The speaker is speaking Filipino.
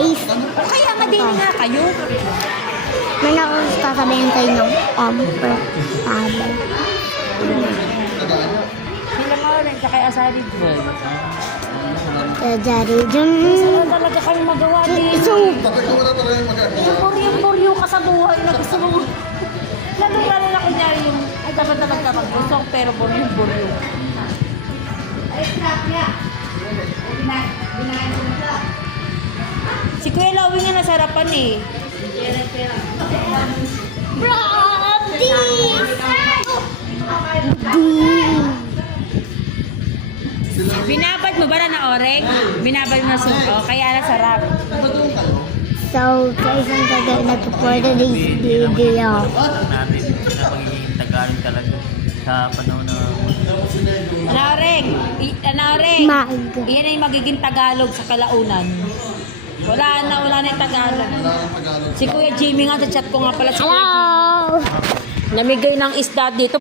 guys. O kaya madini nga kayo. May sasabihin kayo ng comfortable. Sila nga rin, tsaka yung asabi ko. Dari dyan. Sila talaga kayo magawa din. So, Yung poryo ka sa buhay na gusto mo. Lalo na kunyari yung, ay dapat na magkamagbusong pero boryo. Si Kuya Lawing nga nasarapan eh. Binabad mo ba na oreng? Binabad mo na suko, kaya nasarap. So, guys, ang gagawin na to for today's video. Natin na magiging Tagalog talaga sa panahon na Anaoreng. Mag. Iyan ay magiging Tagalog sa kalaunan. Wala na yung Tagalog. Si Kuya Jimmy nga, sa chat ko nga pala si Kuya Jimmy. Hello! Namigay ng isda dito.